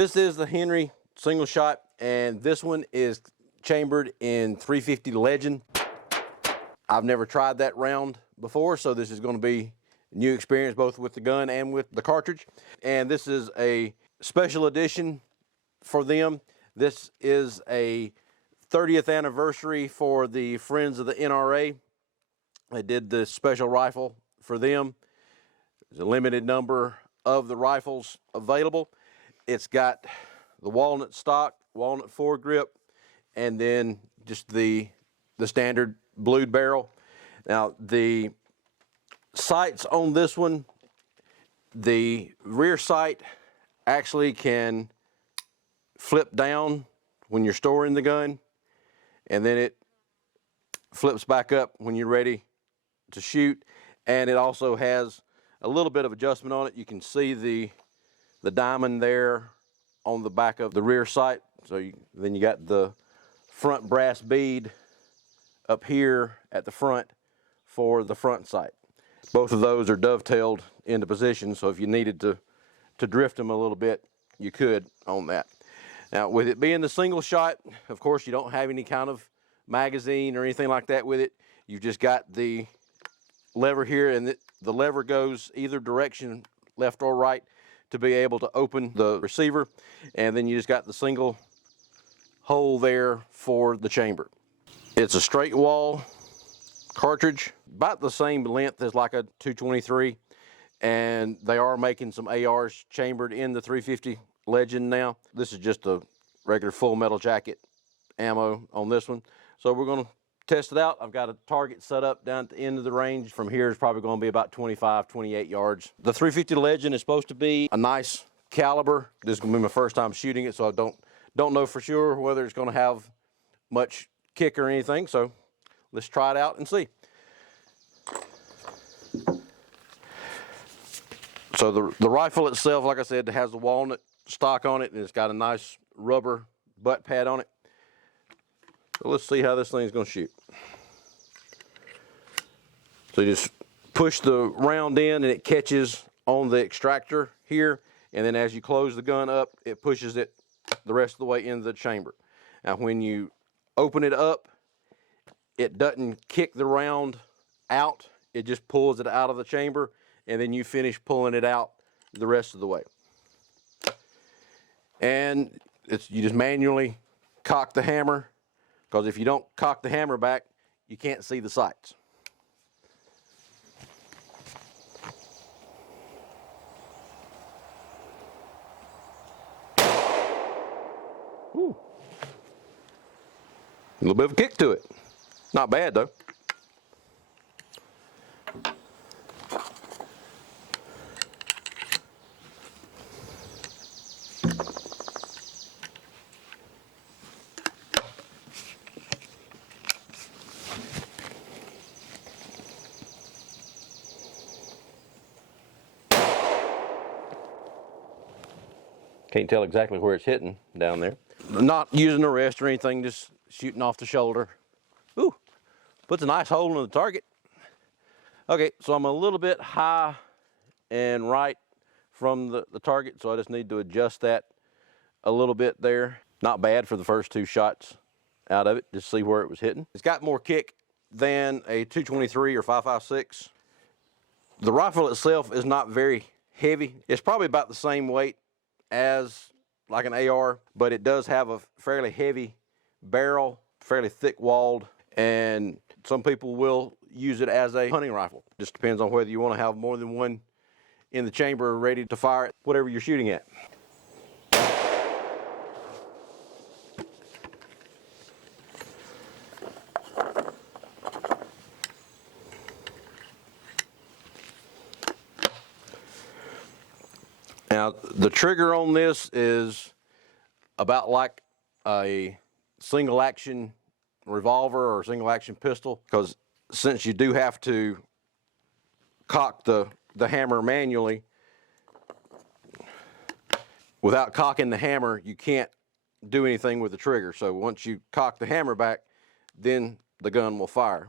This is the Henry single shot, and this one is chambered in 350 Legend. I've never tried that round before, so this is going to be a new experience both with the gun and with the cartridge. And this is a special edition for them. This is a 30th anniversary for the Friends of the NRA. They did this special rifle for them. There's a limited number of the rifles available. It's got the walnut stock, walnut foregrip, and then just the standard blued barrel. Now the sights on this one, the rear sight actually can flip down when you're storing the gun, and then it flips back up when you're ready to shoot. And it also has a little bit of adjustment on it. You can see the diamond there on the back of the rear sight. So then you got the front brass bead up here at the front for the front sight. Both of those are dovetailed into position, so if you needed to drift them a little bit, you could on that. Now, with it being the single shot, of course, you don't have any kind of magazine or anything like that with it. You've just got the lever here, and the lever goes either direction, left or right, to be able to open the receiver. And then you just got the single hole there for the chamber. It's a straight wall cartridge, about the same length as like a 223, and they are making some ARs chambered in the 350 Legend now. This is just a regular full metal jacket ammo on this one. So we're going to test it out. I've got a target set up down at the end of the range. From here is probably going to be about 25, 28 yards. The 350 Legend is supposed to be a nice caliber. This is going to be my first time shooting it, so I don't know for sure whether it's going to have much kick or anything. So let's try it out and see. So the rifle itself, like I said, has the walnut stock on it, and it's got a nice rubber butt pad on it. So let's see how this thing's going to shoot. So you just push the round in, and it catches on the extractor here, and then as you close the gun up, it pushes it the rest of the way into the chamber. Now when you open it up, it doesn't kick the round out, it just pulls it out of the chamber, and then you finish pulling it out the rest of the way. And you just manually cock the hammer, because if you don't cock the hammer back, you can't see the sights. Woo. A little bit of a kick to it. Not bad though. Can't tell exactly where it's hitting down there. Not using a rest or anything, just shooting off the shoulder. Ooh, puts a nice hole in the target. Okay, so I'm a little bit high and right from the target, so I just need to adjust that a little bit there. Not bad for the first two shots out of it, just see where it was hitting. It's got more kick than a 223 or 5.56. The rifle itself is not very heavy. It's probably about the same weight as like an AR, but it does have a fairly heavy barrel, fairly thick walled, and some people will use it as a hunting rifle. Just depends on whether you want to have more than one in the chamber ready to fire at whatever you're shooting at. Now, the trigger on this is about like a single action revolver or single action pistol, because since you do have to cock the hammer manually, without cocking the hammer, you can't do anything with the trigger. So once you cock the hammer back, then the gun will fire.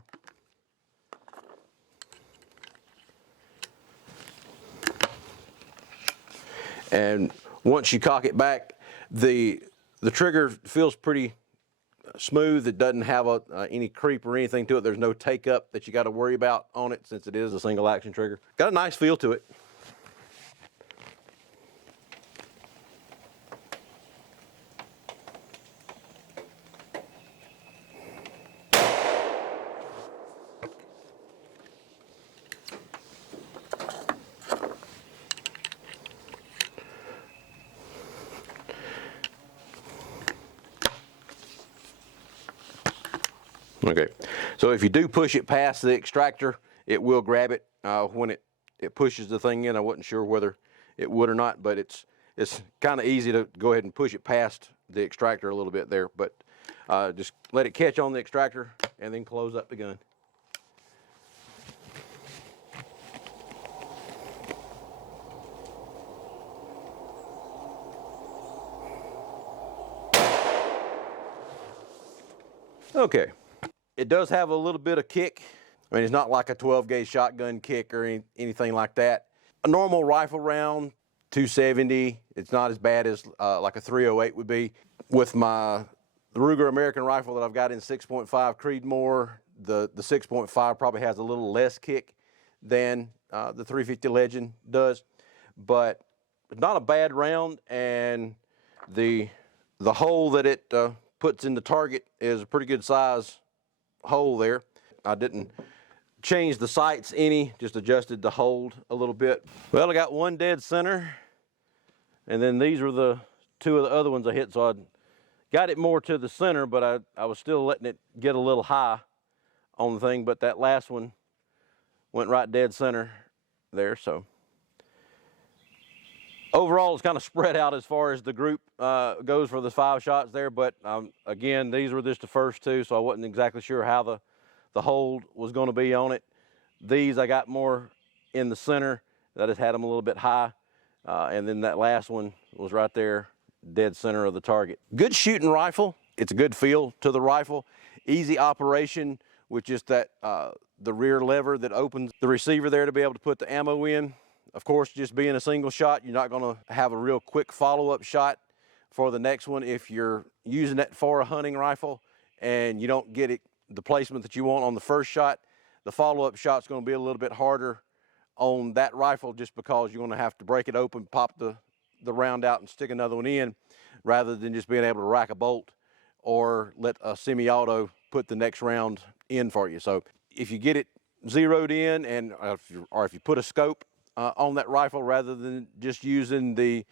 And once you cock it back, The trigger feels pretty smooth. It doesn't have any creep or anything to it. There's no take up that you got to worry about on it since it is a single action trigger. Got a nice feel to it. Okay, so if you do push it past the extractor, it will grab it when it pushes the thing in. I wasn't sure whether it would or not, but it's kind of easy to go ahead and push it past the extractor a little bit there, but just let it catch on the extractor and then close up the gun. Okay. It does have a little bit of kick. I mean, it's not like a 12 gauge shotgun kick or anything like that. A normal rifle round, 270, it's not as bad as like a 308 would be. With the Ruger American rifle that I've got in 6.5 Creedmoor, the 6.5 probably has a little less kick than the 350 Legend does, but it's not a bad round, and the hole that it puts in the target is a pretty good size hole there. I didn't change the sights any, just adjusted the hold a little bit. Well, I got one dead center, and then these were the two of the other ones I hit, so I got it more to the center, but I was still letting it get a little high on the thing, but that last one went right dead center there. So overall, it's kind of spread out as far as the group goes for the 5 shots there, but again, these were just the first 2, so I wasn't exactly sure how the hold was going to be on it. These I got more in the center. I just had them a little bit high, and then that last one was right there, dead center of the target. Good shooting rifle. It's a good feel to the rifle. Easy operation with just that the rear lever that opens the receiver there to be able to put the ammo in. Of course, just being a single shot, you're not going to have a real quick follow-up shot for the next one. If you're using it for a hunting rifle and you don't get the placement that you want on the first shot, the follow-up shot's going to be a little bit harder on that rifle, just because you're going to have to break it open, pop the round out and stick another one in, rather than just being able to rack a bolt or let a semi-auto put the next round in for you. So if you get it zeroed in, and or if you put a scope on that rifle rather than just using the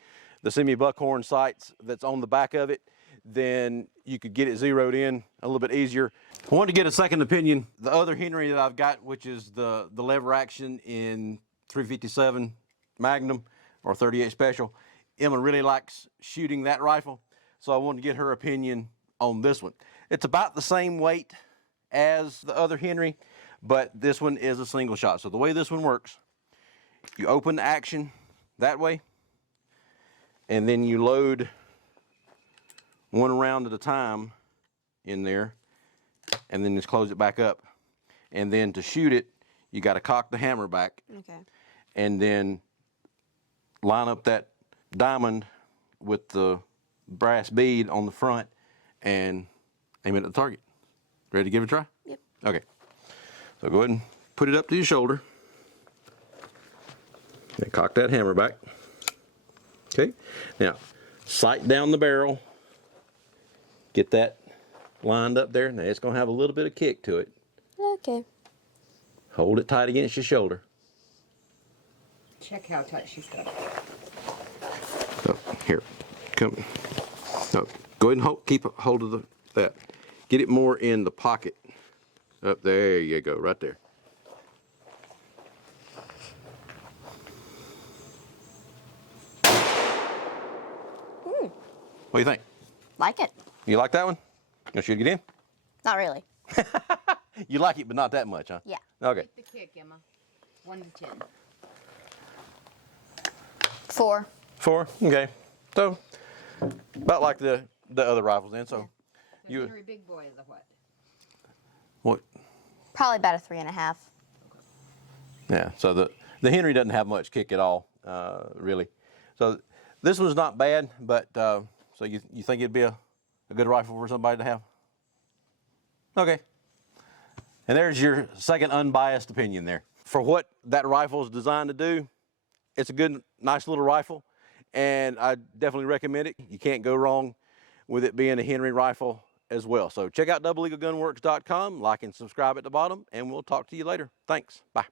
semi-buckhorn sights that's on the back of it, then you could get it zeroed in a little bit easier. I wanted to get a second opinion. The other Henry that I've got, which is the lever action in 357 Magnum or 38 Special, Emma really likes shooting that rifle, so I wanted to get her opinion on this one. It's about the same weight as the other Henry, but this one is a single shot. So the way this one works, you open the action that way, and then you load one round at a time in there, and then just close it back up. And then to shoot it, you got to cock the hammer back. Okay. And then line up that diamond with the brass bead on the front and aim it at the target. Ready to give it a try? Yep. Okay. So go ahead and put it up to your shoulder. And cock that hammer back. Okay. Now, sight down the barrel. Get that lined up there. Now, it's going to have a little bit of kick to it. Okay. Hold it tight against your shoulder. Check how tight she's got it. Oh, here. Come. No, go ahead and keep a hold of that. Get it more in the pocket. Up there you go, right there. What do you think? Like it. You like that one? You gonna shoot it again? Not really. You like it, but not that much, huh? Yeah. Okay. Take the kick, Emma. 1 to 10. 4. 4. Okay. So about like the other rifles then. So The you Henry Big Boy is a what? what? Probably about a 3.5. Yeah. So the Henry doesn't have much kick at all, really. So this one's not bad, but so So you think it'd be a good rifle for somebody to have? Okay. And there's your second unbiased opinion there. For what that rifle is designed to do, it's a good, nice little rifle, and I definitely recommend it. You can't go wrong with it being a Henry rifle as well. So check out doubleeaglegunworks.com, like and subscribe at the bottom, and we'll talk to you later. Thanks. Bye.